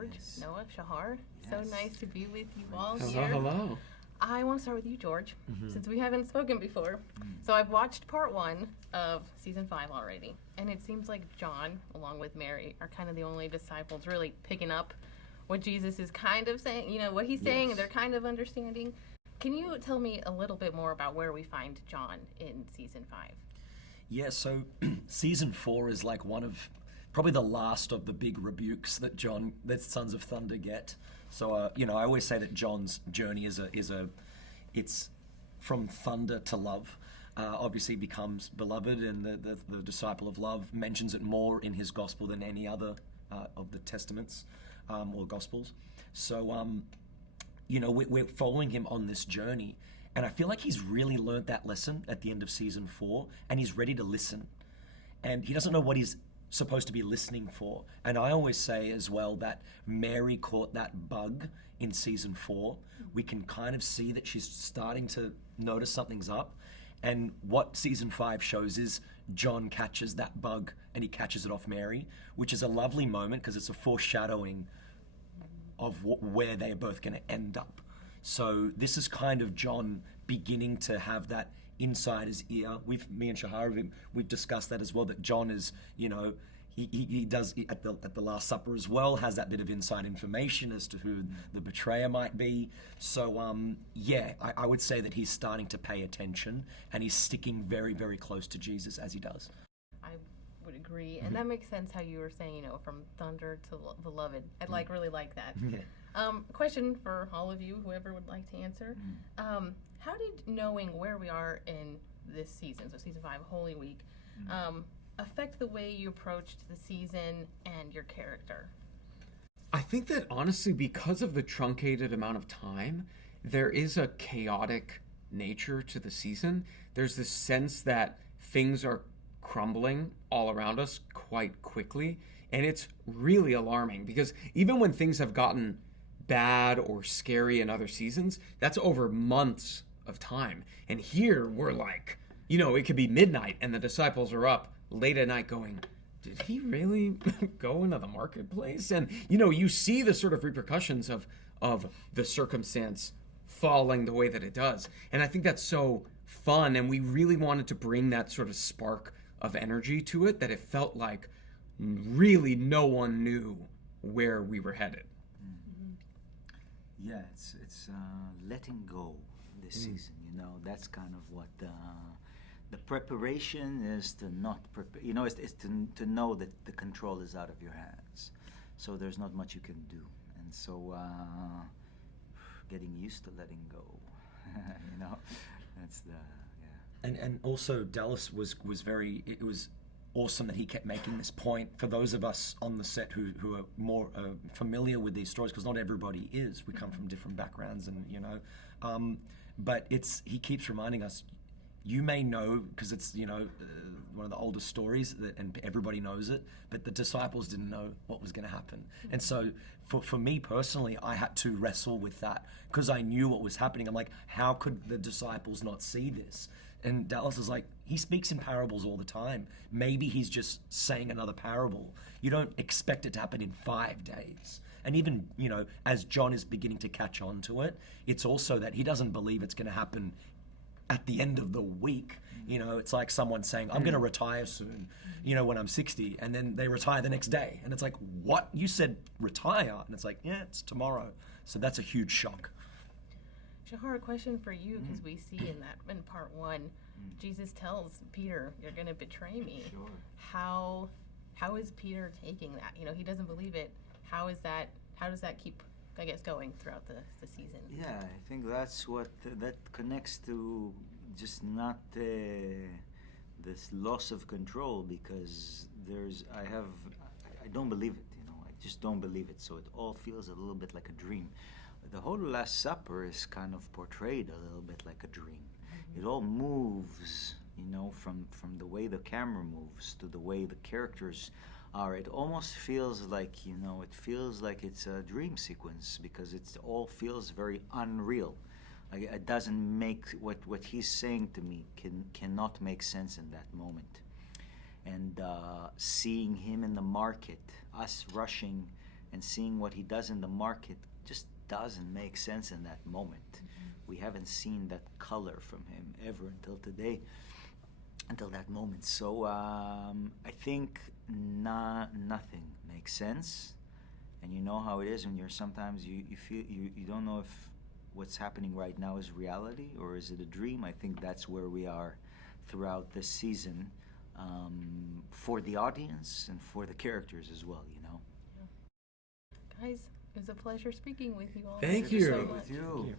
George, Yes. Noah, Shahar. Yes. So nice to be with you all Hello, here. Hello. I want to start with you, George, Mhm. since we haven't spoken before. So I've watched part 1 of season 5 already, and it seems like John, along with Mary, are kind of the only disciples really picking up what Jesus is kind of saying, what he's saying, Yes. and they're kind of understanding. Can you tell me a little bit more about where we find John in season 5? Yeah, so season 4 is like one of probably the last of the big rebukes that Sons of Thunder get. So I always say that John's journey it's from thunder to love. Obviously becomes beloved, and the disciple of love mentions it more in his gospel than any other of the testaments or gospels. So we're following him on this journey. And I feel like he's really learned that lesson at the end of season 4, and he's ready to listen. And he doesn't know what he's supposed to be listening for. And I always say as well that Mary caught that bug in season 4. We can kind of see that she's starting to notice something's up. And what season 5 shows is John catches that bug and he catches it off Mary, which is a lovely moment because it's a foreshadowing of where they're both going to end up. So this is kind of John beginning to have that inside his ear. Me and Shahar, we've discussed that as well, that John is, he does at the Last Supper as well, has that bit of inside information as to who the betrayer might be. So I would say that he's starting to pay attention and he's sticking very, very close to Jesus as he does. I would agree, and that makes sense how you were saying, from thunder to beloved. I really like that. Yeah. Question for all of you, whoever would like to answer. How did knowing where we are in this season, so season 5, Holy Week, affect the way you approached the season and your character? I think that honestly, because of the truncated amount of time, there is a chaotic nature to the season. There's this sense that things are crumbling all around us quite quickly, and it's really alarming because even when things have gotten bad or scary in other seasons, that's over months of time. And here we're like, it could be midnight and the disciples are up late at night going, did he really go into the marketplace? And you see the sort of repercussions of the circumstance falling the way that it does. And I think that's so fun, and we really wanted to bring that sort of spark of energy to it, that it felt like really no one knew where we were headed. Yeah, it's letting go this season. That's kind of what the preparation is, to not prepare. It's to know that the control is out of your hands. So there's not much you can do, and so getting used to letting go. That's the And also Dallas was very, it was awesome that he kept making this point for those of us on the set who are more familiar with these stories, because not everybody is. We come from different backgrounds, and but he keeps reminding us, you may know, because it's one of the oldest stories and everybody knows it, but the disciples didn't know what was going to happen. And so for me personally, I had to wrestle with that because I knew what was happening. I'm like, how could the disciples not see this? And Dallas is like, he speaks in parables all the time. Maybe he's just saying another parable. You don't expect it to happen in 5 days. And even, as John is beginning to catch on to it, it's also that he doesn't believe it's going to happen at the end of the week. It's like someone saying, I'm going to retire soon, when I'm 60, and then they retire the next day. And it's like, what? You said retire? And it's like, yeah, it's tomorrow. So that's a huge shock. Shahar, a question for you, because we see in part 1, Jesus tells Peter, "You're going to betray me." Sure. How is Peter taking that? He doesn't believe it. How does that keep, I guess, going throughout the season? Yeah, I think that's what that connects to, just not this loss of control, because I don't believe it. I just don't believe it. So it all feels a little bit like a dream. The whole Last Supper is kind of portrayed a little bit like a dream. It all moves, from the way the camera moves to the way the characters are. It almost feels like, it's a dream sequence, because it all feels very unreal. Like, it doesn't make, what he's saying to me cannot make sense in that moment. And seeing him in the market, us rushing and seeing what he does in the market just doesn't make sense in that moment. We haven't seen that color from him ever until today, until that moment. So I think nothing makes sense. And you know how it is when you're sometimes you feel you don't know if what's happening right now is reality or is it a dream. I think that's where we are throughout this season, for the audience and for the characters as well, you know. Guys, it was a pleasure speaking with you all. Thank you you. so With much. you. Thank you.